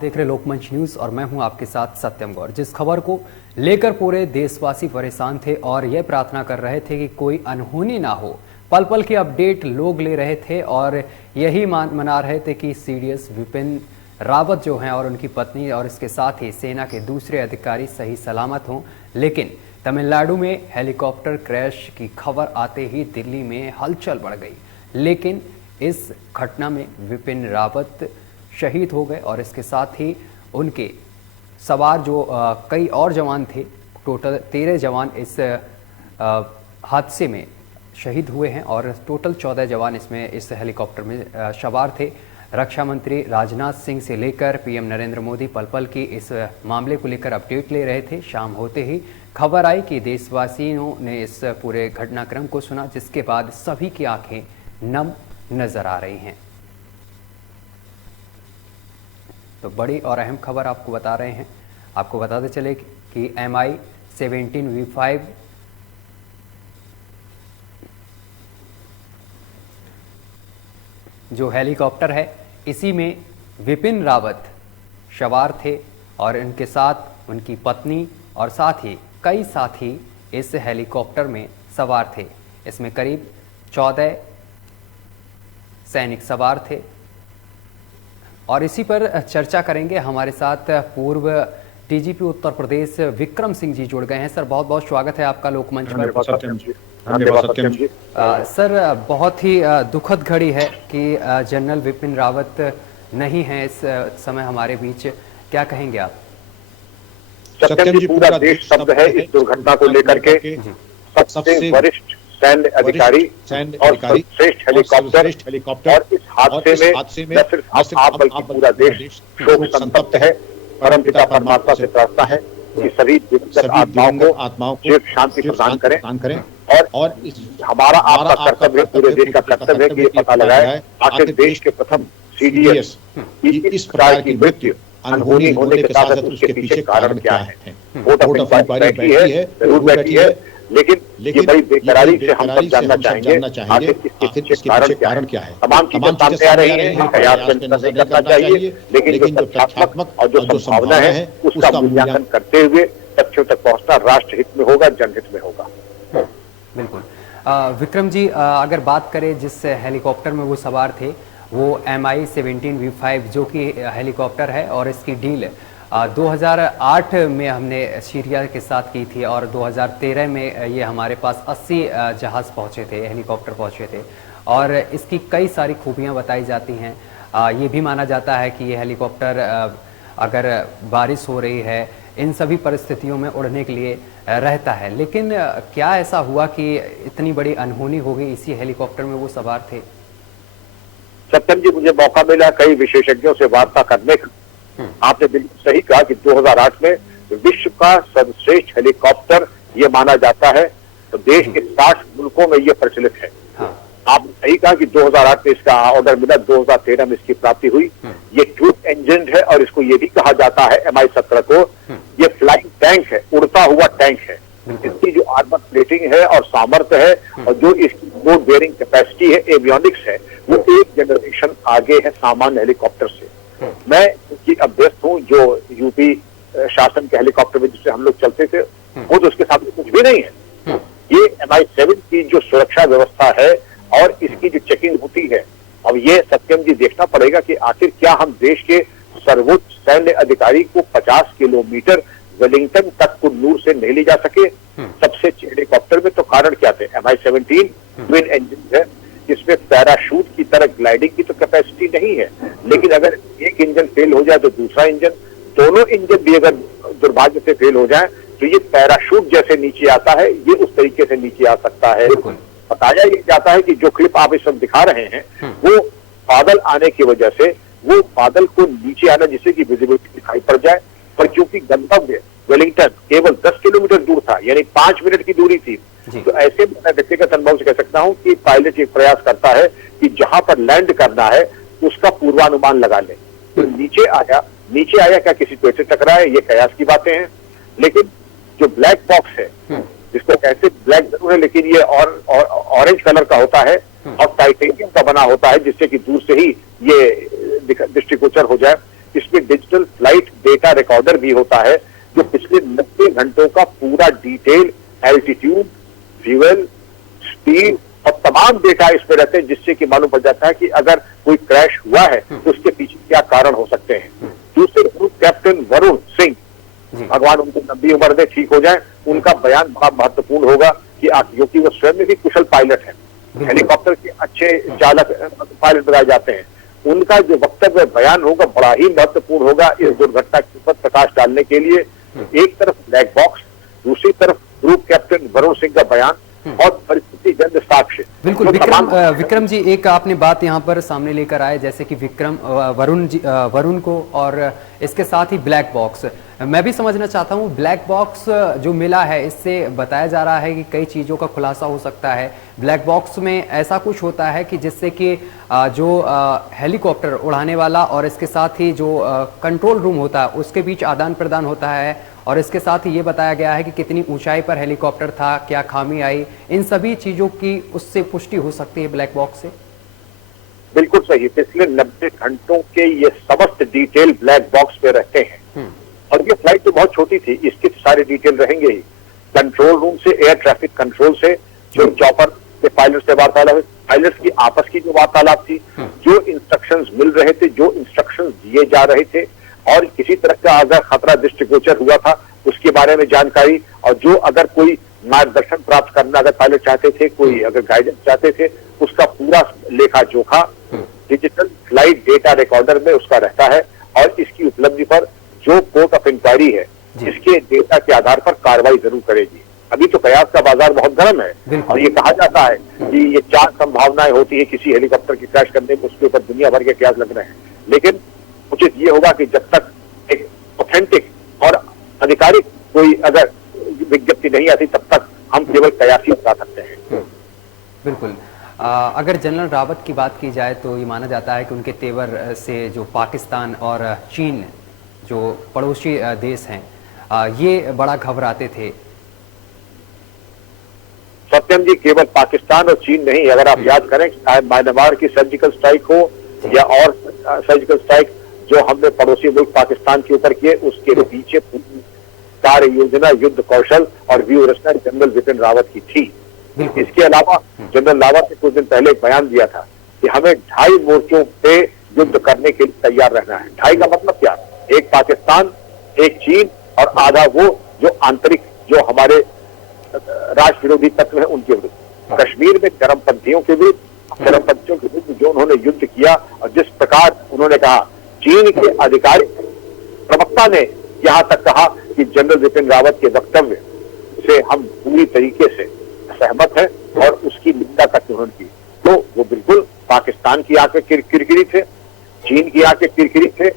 देख रहे लोकमंच न्यूज और मैं हूं आपके साथ सत्यम गौर। जिस खबर को लेकर पूरे देशवासी परेशान थे और यह प्रार्थना कर रहे थे कि कोई अनहोनी ना हो, पल पल की अपडेट लोग ले रहे थे और यही मना रहे थे कि सीडीएस विपिन रावत जो हैं और उनकी पत्नी और इसके साथ ही सेना के दूसरे अधिकारी सही सलामत हों। लेकिन तमिलनाडु में हेलीकॉप्टर क्रैश की खबर आते ही दिल्ली में हलचल बढ़ गई। लेकिन इस घटना में विपिन रावत शहीद हो गए और इसके साथ ही उनके सवार जो कई और जवान थे, टोटल 13 जवान इस हादसे में शहीद हुए हैं और टोटल 14 जवान इसमें इस हेलीकॉप्टर में सवार थे। रक्षा मंत्री राजनाथ सिंह से लेकर पीएम नरेंद्र मोदी पल पल की इस मामले को लेकर अपडेट ले रहे थे। शाम होते ही खबर आई कि देशवासियों ने इस पूरे घटनाक्रम को सुना, जिसके बाद सभी की आंखें नम नजर आ रही हैं। तो बड़ी और अहम खबर आपको बता रहे हैं। आपको बताते चले कि Mi-17V5 जो हेलीकॉप्टर है, इसी में विपिन रावत सवार थे और इनके साथ उनकी पत्नी और साथ ही कई साथी इस हेलीकॉप्टर में सवार थे। इसमें करीब 14 सैनिक सवार थे और इसी पर चर्चा करेंगे। हमारे साथ पूर्व डीजीपी उत्तर प्रदेश विक्रम सिंह जी जुड़ गए हैं। सर, बहुत बहुत स्वागत है आपका लोकमंच पर। सर, बहुत ही दुखद घड़ी है कि जनरल विपिन रावत नहीं है इस समय हमारे बीच, क्या कहेंगे आप? सत्यम जी, पूरा देश स्तब्ध है इस दुर्घटना को लेकर के। सबसे वरिष्ठ सैन्य अधिकारी और श्रेष्ठ हेलीकॉप्टर और इस हादसे में न सिर्फ आप बल्कि पूरा देश शोक संतप्त है। परमपिता परमात्मा से प्रार्थना है कि सभी दिवंगत आत्माओं को शांति प्रदान करें और हमारा आपका कर्तव्य, पूरे देश का कर्तव्य है कि ये पता लगाए आखिर देश के प्रथम सीडीएस की इस प्रकार की मृत्यु अनहोनी होने के साथ उसके पीछे कारण क्या है। कोर्ट ऑफ इंक्वायरी बैठी है, जरूर बैठी है, लेकिन ये बड़ी बेकरारी से हम सब जानना चाहेंगे आखिर इसके पीछे कारण क्या है। तमाम चीजें सामने आ रही हैं, कयास नहीं करना चाहिए, लेकिन जो तथ्यात्मक और जो संभावना है उसका मूल्यांकन करते हुए तथ्यों तक पहुंचना राष्ट्र हित में होगा, जनहित में होगा। बिल्कुल। विक्रम जी, अगर बात करें जिस हेलीकॉप्टर में वो सवार थे, वो Mi-17V5 जो कि हेलीकॉप्टर है और इसकी डील 2008 में हमने सीरिया के साथ की थी और 2013 में ये हमारे पास 80 जहाज़ पहुँचे थे, हेलीकॉप्टर पहुँचे थे और इसकी कई सारी खूबियाँ बताई जाती हैं। ये भी माना जाता है कि ये हेलीकॉप्टर अगर बारिश हो रही है, इन सभी परिस्थितियों में उड़ने के लिए रहता है। लेकिन क्या ऐसा हुआ कि इतनी बड़ी अनहोनी हो गई इसी हेलीकॉप्टर में वो सवार थे? सत्यम जी, मुझे मौका मिला कई विशेषज्ञों से वार्ता करने का। आपने बिल्कुल सही कहा कि 2008 में विश्व का सर्वश्रेष्ठ हेलीकॉप्टर ये माना जाता है, तो देश के 60 मुल्कों में ये प्रचलित है। आपने सही कहा कि 2008 में इसका ऑर्डर मिला, 2013 में इसकी प्राप्ति हुई। ये ट्रूप इंजन है और इसको ये भी कहा जाता है Mi-17 को, ये फ्लाइंग टैंक है, उड़ता हुआ टैंक है। इसकी जो आर्मर प्लेटिंग है और सामर्थ्य है और जो इसकी लोड बेयरिंग कैपेसिटी है, एवियोनिक्स है, वो एक जनरेशन आगे है सामान्य हेलीकॉप्टर से। मैं क्योंकि अभ्यस्त हूँ, जो यूपी शासन के हेलीकॉप्टर में जिससे हम लोग चलते थे, वो तो उसके सामने कुछ भी नहीं है। ये Mi-7 की जो सुरक्षा व्यवस्था है और इसकी जो चेकिंग होती है, अब ये सत्यम जी देखना पड़ेगा कि आखिर क्या हम देश के सर्वोच्च सैन्य अधिकारी को 50 किलोमीटर वेलिंगटन तक कुन्नूर से नहीं ले जा सके सबसे हेलीकॉप्टर में? तो कारण क्या थे? Mi-17 ट्विन इंजन है, जिसमें पैराशूट की तरह ग्लाइडिंग की तो कैपेसिटी नहीं है, लेकिन अगर एक इंजन फेल हो जाए तो दूसरा इंजन, दोनों इंजन भी अगर दुर्भाग्य से फेल हो जाए तो ये पैराशूट जैसे नीचे आता है, ये उस तरीके से नीचे आ सकता है। बताया ये जाता है कि जो क्लिप आप इस वक्त दिखा रहे हैं वो बादल आने की वजह से, वो बादल को नीचे आना जिससे कि विजिबिलिटी दिखाई पड़ जाए, पर क्योंकि गंतव्य वेलिंगटन केवल 10 किलोमीटर दूर था, यानी 5 मिनट की दूरी थी, तो ऐसे में मैं व्यक्तिगत अनुभव से कह सकता हूं कि पायलट एक प्रयास करता है कि जहां पर लैंड करना है उसका पूर्वानुमान लगा ले। तो नीचे आया क्या किसी पेड़ से टकराया, ये कयास की बातें हैं। लेकिन जो ब्लैक बॉक्स है, जिसको कहते ब्लैक जरूर है लेकिन ये ऑरेंज कलर का होता है और टाइटेनियम का बना होता है, जिससे कि दूर से ही ये दृष्टिगोचर हो जाए। इसमें डिजिटल फ्लाइट डेटा रिकॉर्डर भी होता है, जो पिछले 90 घंटों का पूरा डिटेल, एल्टीट्यूड, फ्यूल, स्पीड और तमाम डेटा इसमें रहते हैं, जिससे कि मालूम पड़ जाता है कि अगर कोई क्रैश हुआ है तो उसके पीछे क्या कारण हो सकते हैं। दूसरे ग्रुप कैप्टन वरुण सिंह, भगवान उनको लंबी उम्र दे, ठीक हो जाए, उनका बयान बड़ा महत्वपूर्ण होगा क्योंकि वो स्वयं में भी कुशल पायलट है, हेलीकॉप्टर के अच्छे चालक पायलट बताए जाते हैं। उनका जो वक्तव्य बयान होगा बड़ा ही महत्वपूर्ण होगा इस दुर्घटना के ऊपर प्रकाश डालने के लिए। एक तरफ ब्लैक बॉक्स, दूसरी तरफ ग्रुप कैप्टन वरुण सिंह का बयान और परिस्थिति जन्य साक्ष्य। बिल्कुल विक्रम जी, एक आपने बात यहाँ पर सामने लेकर आए, जैसे कि वरुण को और इसके साथ ही ब्लैक बॉक्स। मैं भी समझना चाहता हूँ, ब्लैक बॉक्स जो मिला है इससे बताया जा रहा है कि कई चीज़ों का खुलासा हो सकता है। ब्लैक बॉक्स में ऐसा कुछ होता है कि जिससे कि जो हेलीकॉप्टर उड़ाने वाला और इसके साथ ही जो कंट्रोल रूम होता है उसके बीच आदान प्रदान होता है, और इसके साथ ही ये बताया गया है कि कितनी ऊंचाई पर हेलीकॉप्टर था, क्या खामी आई, इन सभी चीज़ों की उससे पुष्टि हो सकती है ब्लैक बॉक्स से। बिल्कुल सही। पिछले 90 घंटों के ये समस्त डिटेल ब्लैक बॉक्स पे रहते हैं, और ये फ्लाइट तो बहुत छोटी थी, इसके सारे डिटेल रहेंगे ही। कंट्रोल रूम से, एयर ट्रैफिक कंट्रोल से, जो चॉपर के पायलट से वार्तालाप, पायलट्स की आपस की जो वार्तालाप थी, जो इंस्ट्रक्शंस मिल रहे थे, जो इंस्ट्रक्शंस दिए जा रहे थे, और किसी तरह का अगर खतरा दृष्टिगोचर हुआ था उसके बारे में जानकारी, और जो अगर कोई मार्गदर्शन प्राप्त करना अगर पायलट चाहते थे, कोई अगर गाइडेंस चाहते थे, उसका पूरा लेखा जोखा डिजिटल फ्लाइट डेटा रिकॉर्डर में उसका रहता है। और इसकी उपलब्धि पर जो कोर्ट ऑफ इंक्वायरी है, इसके डेटा के आधार पर कार्रवाई जरूर करेगी। अभी तो कयास का बाजार बहुत गर्म है, और ये कहा जाता है कि ये 4 संभावनाएं होती है किसी हेलीकॉप्टर की क्रैश करने में, उसके ऊपर दुनिया भर के कयास लग रहे हैं। लेकिन उचित ये होगा कि जब तक एक ऑथेंटिक और आधिकारिक कोई अगर विज्ञप्ति नहीं आती, तब तक हम केवल कयास ही बता सकते हैं। बिल्कुल। अगर जनरल रावत की बात की जाए तो ये माना जाता है कि उनके तेवर से जो पाकिस्तान और चीन, जो पड़ोसी देश हैं, ये बड़ा घबराते थे। सत्यम जी, केवल पाकिस्तान और चीन नहीं, अगर आप याद करें, चाहे म्यांमार की सर्जिकल स्ट्राइक हो या और सर्जिकल स्ट्राइक जो हमने पड़ोसी मुल्क पाकिस्तान के ऊपर किए, उसके पीछे कार्य योजना, युद्ध कौशल और व्यू रचना जनरल विपिन रावत की थी। इसके अलावा जनरल रावत ने कुछ दिन पहले एक बयान दिया था कि हमें 2.5 मोर्चों पे युद्ध करने के लिए तैयार रहना है। 2.5 का मतलब क्या? एक पाकिस्तान, एक चीन और आधा वो जो आंतरिक, जो हमारे राष्ट्र विरोधी तत्व है उनके विरुद्ध। कश्मीर में चरमपंथियों के विरुद्ध जो उन्होंने युद्ध किया, और जिस प्रकार उन्होंने कहा, चीन के आधिकारिक प्रवक्ता ने यहां तक कहा कि जनरल विपिन रावत के वक्तव्य से हम पूरी तरीके से सहमत हैं, और उसकी निंदा करते उन्होंने की। तो वो बिल्कुल पाकिस्तान की आंखें किरकिरी थे, चीन की आंखें किरकिरी थे,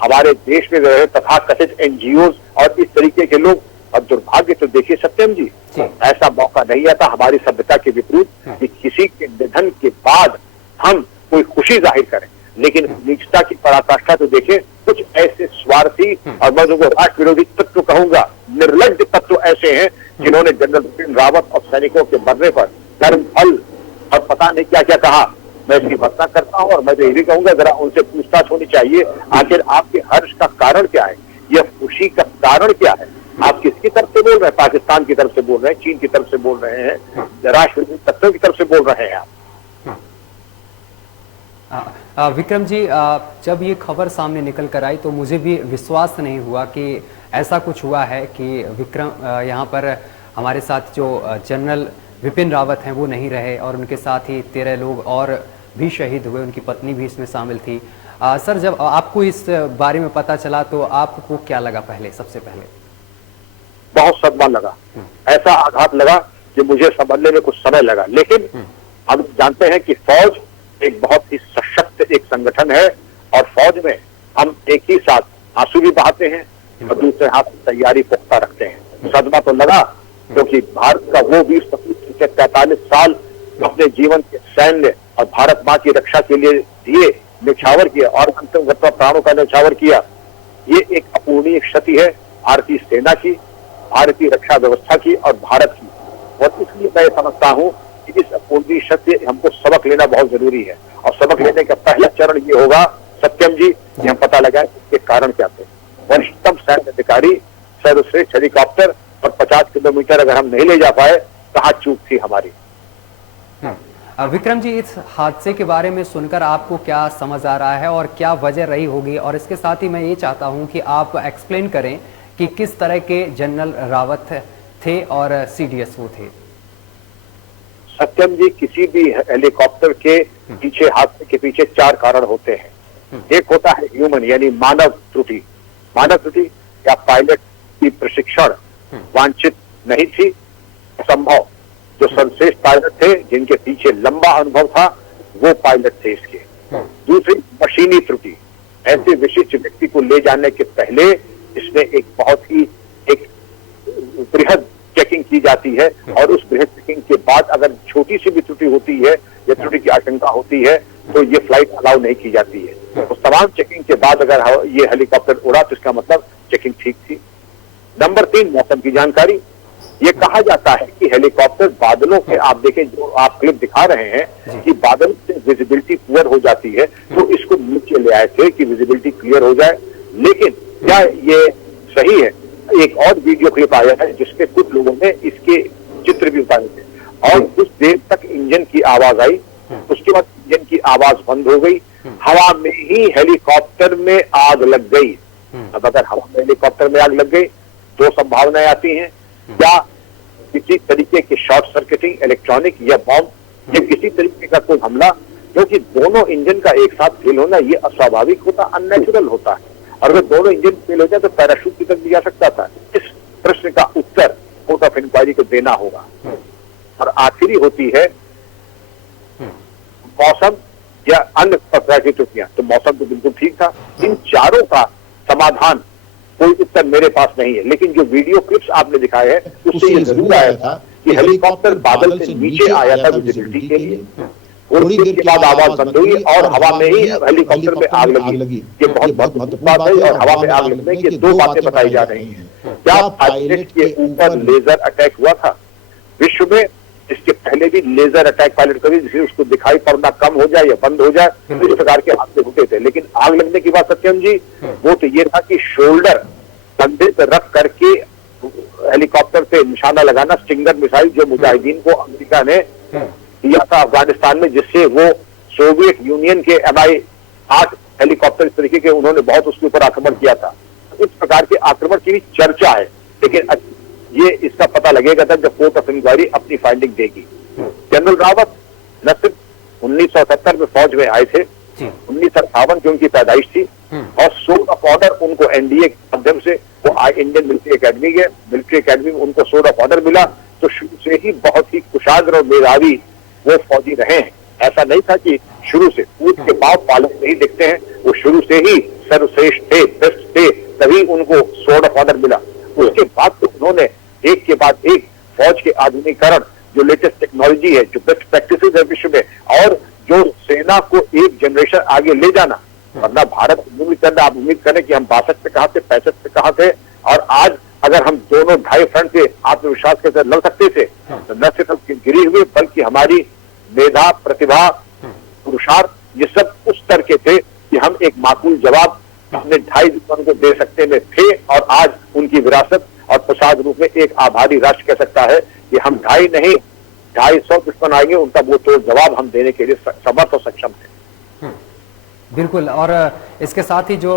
हमारे देश में रहे तथाकथित एनजीओ और इस तरीके के लोग। और दुर्भाग्य तो देखिए सत्यम जी, ऐसा मौका नहीं आता हमारी सभ्यता के विपरीत कि किसी के निधन के बाद हम कोई खुशी जाहिर करें, लेकिन नीचता की पराकाष्ठा तो देखें। कुछ ऐसे स्वार्थी और मैं उनको राष्ट्र विरोधी तत्व कहूंगा, निर्लज्ज तत्व ऐसे हैं जिन्होंने जनरल बिपिन रावत और सैनिकों के मरने पर कर्म फल और पता नहीं क्या क्या कहा। मैं इसकी भर्त्सना करता हूं, और मैं तो ये भी कहूंगा जरा उनसे पूछताछ होनी चाहिए, आखिर आपके हर्ष का कारण क्या है, यह खुशी का कारण क्या है? आप किसकी तरफ से बोल रहे हैं? पाकिस्तान की तरफ से बोल रहे हैं, चीन की तरफ से बोल रहे हैं, राष्ट्र विरोधी तत्वों की तरफ से बोल रहे हैं आप? विक्रम जी, जब ये खबर सामने निकल कर आई तो मुझे भी विश्वास नहीं हुआ कि ऐसा कुछ हुआ है कि विक्रम यहाँ पर हमारे साथ जो जनरल विपिन रावत हैं वो नहीं रहे, और उनके साथ ही 13 लोग और भी शहीद हुए, उनकी पत्नी भी इसमें शामिल थी। सर, जब आपको इस बारे में पता चला तो आपको क्या लगा? सबसे पहले बहुत सदमा लगा, ऐसा आघात लगा कि मुझे समझने में कुछ समय लगा। लेकिन हम जानते हैं कि फौज एक बहुत ही सशक्त एक संगठन है, और फौज में हम एक ही साथ आंसू भी बहाते हैं और दूसरे हाथ तैयारी पुख्ता रखते हैं। सदमा तो लगा, क्योंकि भारत का वो वीर सपूत जिसने 43 साल अपने जीवन के सैन्य और भारत माँ की रक्षा के लिए दिए, न्यौछावर किया और अंतिम प्राणों का न्यौछावर किया, ये एक अपूर्णीय क्षति है भारतीय सेना की, भारतीय रक्षा व्यवस्था की और भारत की। और इसलिए मैं समझता हूं कि इस अपूर्णीय क्षति हमको सबक लेना बहुत जरूरी है, और सबक लेने का पहला चरण ये होगा सत्यम जी, यह पता लगा इसके कारण क्या थे। वरिष्ठतम सैन्य अधिकारी, सर्वश्रेष्ठ हेलीकॉप्टर और 50 किलोमीटर अगर हम नहीं ले जा पाए, कहाँ चूक थी हमारी। विक्रम जी, इस हादसे के बारे में सुनकर आपको क्या समझ आ रहा है और क्या वजह रही होगी, और इसके साथ ही मैं ये चाहता हूं कि आप एक्सप्लेन करें कि किस तरह के जनरल रावत थे और सीडीएसओ थे। सत्यम जी, किसी भी हेलीकॉप्टर के पीछे, हादसे के पीछे 4 कारण होते हैं। एक होता है ह्यूमन, यानी मानव त्रुटि। मानव त्रुटि या पायलट की प्रशिक्षण वांछित नहीं थी, असंभव। जो सर्वश्रेष्ठ पायलट थे, जिनके पीछे लंबा अनुभव था, वो पायलट थे इसके। दूसरी, मशीनी त्रुटि। ऐसे विशिष्ट व्यक्ति को ले जाने के पहले इसमें एक बहुत ही एक बृहद चेकिंग की जाती है, और उस बृहद चेकिंग के बाद अगर छोटी सी भी त्रुटि होती है या त्रुटि की आशंका होती है, तो ये फ्लाइट अलाउ नहीं की जाती है। उस तमाम चेकिंग के बाद अगर ये हेलीकॉप्टर उड़ा तो इसका मतलब चेकिंग ठीक थी। नंबर 3, मौसम की जानकारी। ये कहा जाता है कि हेलीकॉप्टर बादलों के, आप देखें जो आप क्लिप दिखा रहे हैं कि बादल से विजिबिलिटी पुअर हो जाती है, तो इसको नीचे ले आए थे कि विजिबिलिटी क्लियर हो जाए। लेकिन क्या ये सही है? एक और वीडियो क्लिप आया है जिसपे कुछ लोगों ने इसके चित्र भी उतारे थे, और कुछ देर तक इंजन की आवाज आई, उसके बाद इंजन की आवाज बंद हो गई, हवा में ही हेलीकॉप्टर में आग लग गई। अब अगर हवा में हेलीकॉप्टर में आग लग गई, 2 संभावनाएं आती हैं। या किसी तरीके की शॉर्ट सर्किटिंग, इलेक्ट्रॉनिक या बॉम्ब, या किसी तरीके का कोई हमला, क्योंकि दोनों इंजन का एक साथ फेल होना ये अस्वाभाविक होता, अननेचुरल होता है। और अगर दोनों इंजन फेल हो जाए तो पैराशूट की तक भी जा सकता था। इस प्रश्न का उत्तर कोर्ट ऑफ इंक्वायरी को देना होगा। और आखिरी होती है मौसम या अन्य प्राकृतिक त्रुटियां। तो मौसम तो बिल्कुल ठीक था। इन चारों का समाधान कोई उत्तर मेरे पास नहीं है, लेकिन जो वीडियो क्लिप्स आपने दिखाए हैं उससे ये जरूर आया था कि हेलीकॉप्टर बादल से नीचे आया था विजिबिलिटी के लिए, थोड़ी देर के बाद आवाज बंद हुई और हवा में ही हेलीकॉप्टर में आग लगी। ये बहुत महत्वपूर्ण बात है। और हवा में आग लगने की 2 बातें बताई जा रही हैं। क्या पायलट के ऊपर लेजर अटैक हुआ था? विश्व में इसके पहले भी लेजर अटैक पायलट कभी, जिससे उसको दिखाई पड़ना कम हो जाए या बंद हो जाए, तो इस प्रकार के हादसे होते थे। लेकिन आग लगने की बात सत्यम जी, वो तो ये था कि शोल्डर कंधे पर रख करके हेलीकॉप्टर पे निशाना लगाना, स्टिंगर मिसाइल जो मुजाहिदीन को अमेरिका ने दिया था अफगानिस्तान में, जिससे वो सोवियत यूनियन के MI-8 हेलीकॉप्टर इस तरीके के उन्होंने बहुत उसके ऊपर आक्रमण किया था। इस प्रकार के आक्रमण की भी चर्चा है, लेकिन ये इसका पता लगेगा तब जब कोर्ट ऑफ इंक्वायरी अपनी फाइंडिंग देगी। जनरल रावत न सिर्फ 1970 में फौज में आए थे, 1958 की उनकी पैदाइश थी, और सोर्ड ऑफ ऑर्डर उनको एनडीए के माध्यम से वो इंडियन मिलिट्री एकेडमी गए। मिलिट्री एकेडमी में उनको सोर्ड ऑफ ऑर्डर मिला। तो शुरू से ही बहुत ही कुशाग्र और मेधावी वो फौजी रहे हैं। ऐसा नहीं था कि शुरू से पूछ के पाव पालन नहीं दिखते हैं, वो शुरू से ही सर्वश्रेष्ठ थे, बेस्ट थे, तभी उनको सोर्ड ऑफ ऑर्डर मिला। उसके बाद तो उन्होंने एक के बाद एक फौज के आधुनिकीकरण, जो लेटेस्ट टेक्नोलॉजी है, जो बेस्ट प्रैक्टिसेस है विश्व में, और जो सेना को एक जनरेशन आगे ले जाना। वरना भारत उम्मीद करना, आप उम्मीद करें कि हम 62 पे कहां थे, 65 पे कहां थे, और आज अगर हम दोनों ढाई फ्रंट पे आत्मविश्वास के साथ लड़ सकते थे, तो न सिर्फ हम गिरे हुए, बल्कि हमारी मेधा, प्रतिभा, पुरुषार्थ, ये सब उस स्तर के थे कि हम एक माकूल जवाब अपने ढाई दुश्मन को दे सकते में थे। और आज उनकी विरासत और प्रसाद रूप में एक आभारी राष्ट्र कह सकता है कि हम 2.5 नहीं 250 दुश्मन आएंगे, उनका वो तो जवाब हम देने के लिए समर्थ और सक्षम थे। बिल्कुल। और इसके साथ ही जो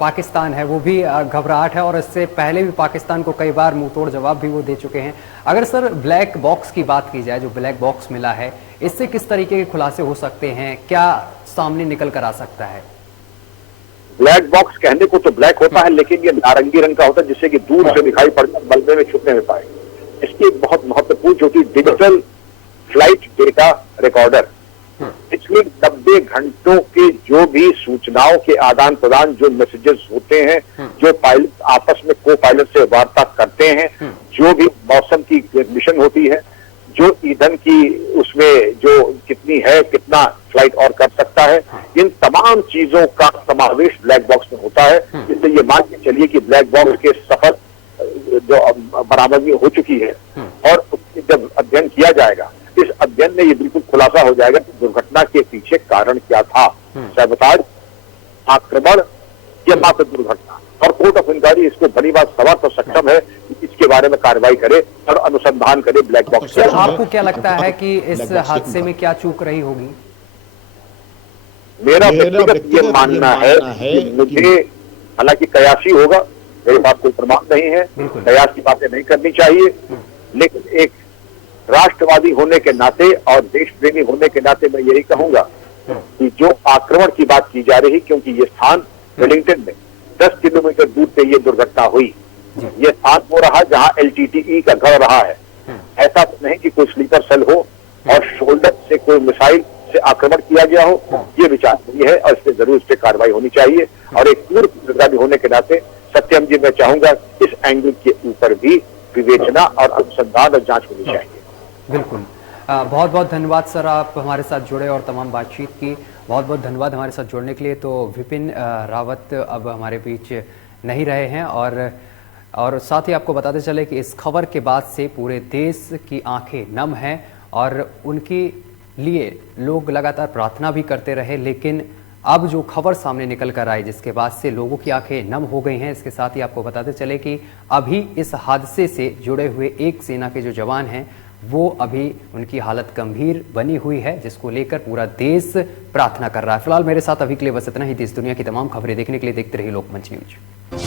पाकिस्तान है वो भी घबराहट है, और इससे पहले भी पाकिस्तान को कई बार मुंहतोड़ जवाब भी वो दे चुके हैं। अगर सर ब्लैक बॉक्स की बात की जाए, जो ब्लैक बॉक्स मिला है, इससे किस तरीके के खुलासे हो सकते हैं? क्या सामने निकल कर आ सकता है? ब्लैक बॉक्स कहने को तो ब्लैक होता है, लेकिन ये नारंगी रंग का होता है, जिससे कि दूर से दिखाई पड़ता, मलबे में छुपने में पाए। इसकी एक बहुत महत्वपूर्ण जो कि डिजिटल फ्लाइट डेटा रिकॉर्डर, पिछले 90 घंटों के जो भी सूचनाओं के आदान प्रदान, जो मैसेजेस होते हैं, जो पायलट आपस में को पायलट से वार्ता करते हैं, जो भी मौसम की मिशन होती है, जो ईंधन की उसमें जो कितनी है, कितना फ्लाइट और कर सकता है, इन तमाम चीजों का समावेश ब्लैक बॉक्स में होता है। इसलिए ये मान के चलिए कि ब्लैक बॉक्स के सफर जो बरामदगी हो चुकी है, और जब अध्ययन किया जाएगा, इस अध्ययन में ये बिल्कुल खुलासा हो जाएगा कि दुर्घटना के पीछे कारण क्या था। सैबोटाज, आक्रमण या मात्र दुर्घटना, और कोर्ट ऑफ इंक्वायरी इसको भली बात सवार तो सक्षम है कि इसके बारे में कार्रवाई करे और अनुसंधान करे ब्लैक बॉक्स सर, आपको क्या लगता है कि इस हादसे में क्या चूक रही होगी? मेरा व्यक्तिगत ये मानना है कि मुझे, हालांकि कयासी होगा, मेरे पास कोई प्रमाण नहीं है, कयास की बातें नहीं करनी चाहिए, लेकिन एक राष्ट्रवादी होने के नाते और देश प्रेमी होने के नाते मैं यही कहूंगा कि जो आक्रमण की बात की जा रही, क्योंकि ये स्थान वेलिंगटन में 10 किलोमीटर दूर पे ये दुर्घटना हुई, ये स्थान हो रहा जहां LTTE का घर रहा है। ऐसा तो नहीं कि कोई स्लीपर सेल हो और शोल्डर से कोई मिसाइल से आक्रमण किया गया हो, ये विचार नहीं है और इस पर जरूर इस पर कार्रवाई होनी चाहिए। और एक पूर्व प्रतियोगी होने के नाते सत्यम जी, मैं चाहूंगा इस एंगल के ऊपर भी विवेचना और अनुसंधान और जांच होनी चाहिए। बिल्कुल, बहुत बहुत धन्यवाद सर, आप हमारे साथ जुड़े और तमाम बातचीत की। बहुत बहुत धन्यवाद हमारे साथ जुड़ने के लिए। तो विपिन रावत अब हमारे बीच नहीं रहे हैं और साथ ही आपको बताते चले कि इस खबर के बाद से पूरे देश की आंखें नम हैं और उनके लिए लोग लगातार प्रार्थना भी करते रहे, लेकिन अब जो खबर सामने निकल कर आई जिसके बाद से लोगों की आंखें नम हो गई हैं। इसके साथ ही आपको बताते चले कि अभी इस हादसे से जुड़े हुए एक सेना के जो जवान हैं वो अभी उनकी हालत गंभीर बनी हुई है, जिसको लेकर पूरा देश प्रार्थना कर रहा है। फिलहाल मेरे साथ अभी के लिए बस इतना ही। देश दुनिया की तमाम खबरें देखने के लिए देखते रहिए लोकमंच न्यूज।